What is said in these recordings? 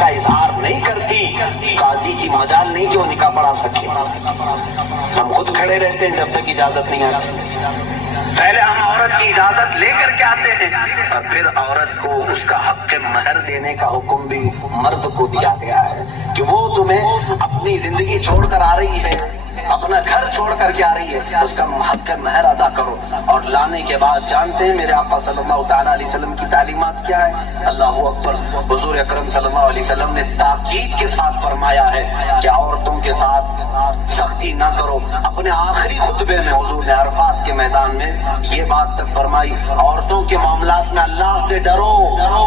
کا اظہار نہیں کرتی، قاضی کی مجال نہیں کہ وہ نکاح پڑھا سکے۔ ہم خود کھڑے رہتے ہیں جب تک اجازت نہیں آتی۔ پہلے ہم عورت کی اجازت لے کر کے آتے ہیں، اور پھر عورت کو اس کا حق مہر دینے کا حکم بھی مرد کو دیا گیا ہے کہ وہ تمہیں اپنی زندگی چھوڑ کر آ رہی ہے، اپنا گھر چھوڑ کر کے آ رہی ہے، اس کا حق مہر ادا کرو۔ اور لانے کے بعد جانتے ہیں میرے آقا صلی اللہ تعالیٰ علیہ وسلم کی تعلیمات کیا ہے؟ اللہ اکبر۔ حضور اکرم صلی اللہ علیہ وسلم نے تاکید کے ساتھ فرمایا ہے کہ عورتوں کے ساتھ سختی نہ کرو۔ اپنے آخری خطبے میں حضور نے عرفات کے میدان میں یہ بات تک فرمائی، عورتوں کے معاملات میں اللہ سے ڈرو،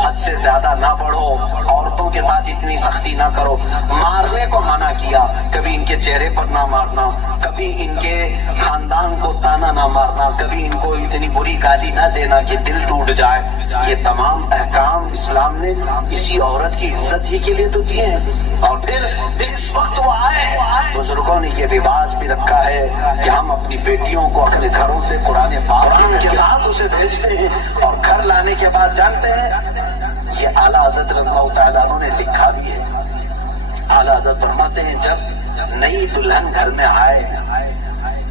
حد سے زیادہ نہ بڑھو، عورتوں کے ساتھ اتنی سختی نہ کرو۔ مارنے کو منع کیا، کبھی ان کے چہرے پر نہ مارنا، کبھی ان کے خاندان کو تانا نہ مارنا، کبھی ان کو اتنی بری گالی نہ دینا کہ دل ٹوٹ جائے۔ یہ تمام احکام اسلام نے اسی عورت کی عزت ہی کے لیے تو دیے ہیں۔ اور پھر جس وقت وہ آئے، بزرگوں نے یہ رواج بھی رکھا ہے کہ ہم اپنی بیٹیوں کو اپنے گھروں سے قرآن پاک کے ساتھ اسے بھیجتے ہیں، اور گھر لانے کے بعد جانتے ہیں یہ اعلیٰ حضرت رضی اللہ تعالیٰ عنہ نے لکھا بھی ہے۔ اعلیٰ حضرت فرماتے ہیں جب نئی دلہن گھر میں آئے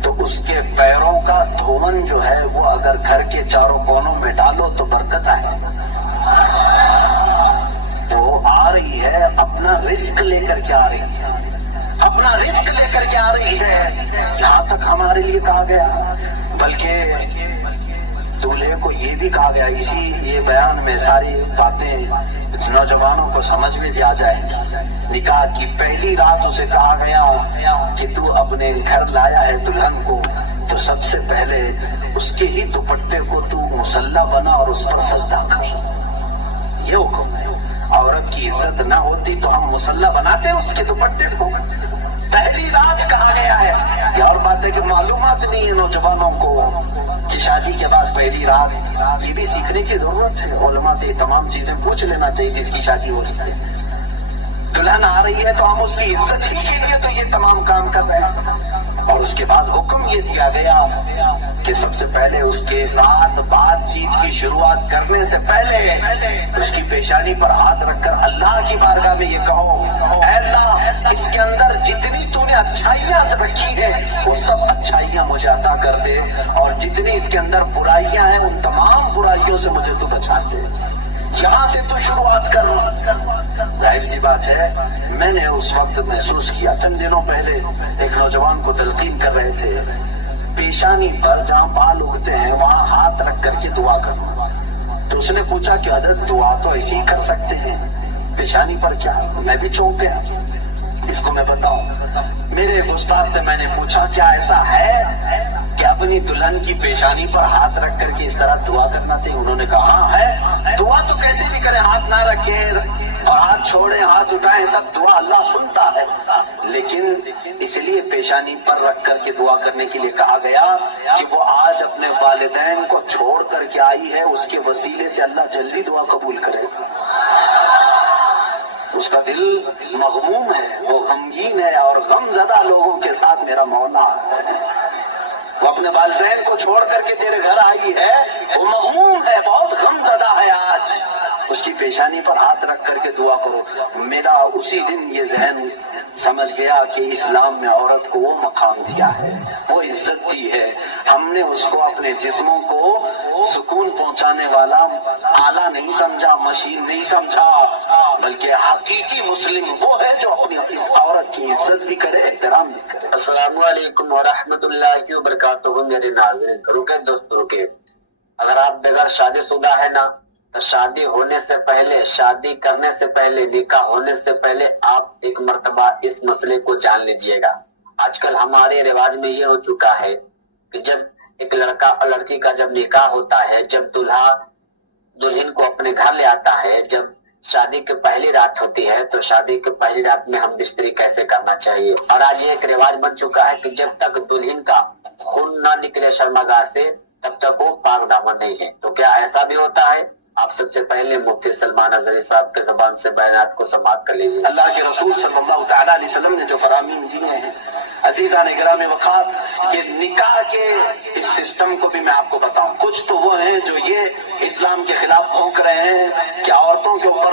تو اس کے پیروں کا دھون جو ہے وہ اگر گھر کے چاروں کونوں میں ڈالو تو برکت آئے۔ وہ آ رہی ہے اپنا رزق لے کر کے آ رہی ہے، اپنا رزق لے کر کے آ رہی ہے، یہاں تک ہمارے لیے کہا گیا۔ بلکہ دولہے کو یہ بھی کہا گیا، اسی یہ بیان میں ساری باتیں نوجوانوں کو سمجھ میں بھی آ جائیں گی۔ نکاح کی پہلی رات اسے کہا گیا کہ تو اپنے گھر لایا ہے دلہن کو تو سب سے پہلے اس کے ہی دوپٹے کو تو مصلی بنا اور اس پر سجدہ کر۔ یہ حکم ہے۔ عورت کی عزت نہ ہوتی تو ہم مصلی بناتے اس کے دوپٹے کو؟ پہلی رات کہا گیا ہے۔ یہ اور بات ہے کہ معلومات نہیں ہے نوجوانوں کو کہ شادی کے بعد پہلی رات، یہ بھی سیکھنے کی ضرورت ہے۔ علماء سے یہ تمام چیزیں پوچھ لینا چاہیے جس کی شادی ہو رہی ہے۔ دلہن آ رہی ہے تو ہم اس کی عزت ہی کے لیے تو یہ تمام کام کر رہے ہیں۔ اور اس کے بعد حکم یہ دیا گیا کہ سب سے پہلے اس کے ساتھ بات چیت کی شروعات کرنے سے پہلے اس کی پیشانی پر ہاتھ رکھ کر اللہ کی بارگاہ میں یہ کہو، اے اللہ اس کے اندر جتنی تو نے اچھائیاں رکھی ہیں وہ سب اچھائیاں مجھے عطا کر دے، اور جتنی اس کے اندر برائیاں ہیں ان تمام برائیوں سے مجھے تو بچا دے۔ یہاں سے تو شروعات کر۔ ظاہر سی بات ہے میں نے اس وقت محسوس کیا، چند دنوں پہلے ایک نوجوان کو تلقین کر رہے تھے، پیشانی پر جہاں بال اگتے ہیں وہاں ہاتھ رکھ کر کے دعا کرنا۔ تو اس نے پوچھا کہ حضرت دعا تو ایسے ہی کر سکتے ہیں، پیشانی پر کیا؟ میں بھی چونک گیا۔ اس کو میں بتاؤں، میرے ایک استاد سے میں نے پوچھا کیا ایسا ہے کہ اپنی دلہن کی پیشانی پر ہاتھ رکھ کر کے اس طرح دعا کرنا چاہیے؟ انہوں نے کہا ہاں ہے، دعا تو کیسے بھی کریں، ہاتھ نہ رکھیں اور ہاتھ چھوڑیں ہاتھ اٹھائیں، سب دعا اللہ سنتا ہے، لیکن اس لیے پیشانی پر رکھ کر کے دعا کرنے کے لیے کہا گیا کہ وہ آج اپنے والدین کو چھوڑ کر کے آئی ہے، اس کے وسیلے سے اللہ جلدی دعا قبول کرے گا۔ اس کا دل مغموم ہے، وہ غمگین ہے، اور غم زدہ لوگوں کے ساتھ میرا مولا ہے۔ وہ اپنے والدین کو چھوڑ کر کے تیرے گھر آئی ہے، وہ مغموم ہے، بہت غم زدہ ہے آج، اس کی پیشانی پر ہاتھ رکھ کر کے دعا کرو۔ میرا اسی دن یہ ذہن سمجھ گیا کہ اسلام میں عورت کو وہ مقام دیا ہے، وہ عزت دی ہے۔ ہم نے اس کو اپنے جسموں کو سکون پہنچانے والا آلہ نہیں سمجھا، مشین نہیں سمجھا، بلکہ حقیقی مسلم وہ ہے جو اپنی اس عورت کی عزت بھی کرے، احترام بھی کرے۔ السلام علیکم ورحمۃ اللہ وبرکاتہ۔ میرے ناظرین رکے دوست رکے، اگر آپ بغیر شادی شدہ ہے نا تو شادی ہونے سے پہلے، شادی کرنے سے پہلے، نکاح ہونے سے پہلے آپ ایک مرتبہ اس مسئلے کو جان لیجئے گا۔ آج کل ہمارے رواج میں یہ ہو چکا ہے کہ جب ایک لڑکا اور لڑکی کا جب نکاح ہوتا ہے، جب دلہا دلہن کو اپنے گھر لے آتا ہے، جب شادی کی پہلی رات ہوتی ہے تو شادی کی پہلی رات میں ہم بستری کیسے کرنا چاہیے، اور آج یہ ایک رواج بن چکا ہے کہ جب تک دلہن کا خون نہ نکلے شرمگاہ سے تب تک وہ پاک دامن نہیں ہے۔ تو کیا ایسا بھی ہوتا ہے؟ آپ سب سے پہلے مفتی سلمان اظہری صاحب کے زبان سے بیانات کو سماعت کر لیجیے۔ اللہ کے رسول صلی اللہ تعالیٰ علیہ وسلم نے جو فرامین دیے ہیں، عزیزان گرامی وقار، یہ نکاح کے اس سسٹم کو بھی میں آپ کو بتاؤں۔ کچھ تو وہ ہیں جو یہ اسلام کے خلاف بھونک رہے ہیں کہ عورتوں کے اوپر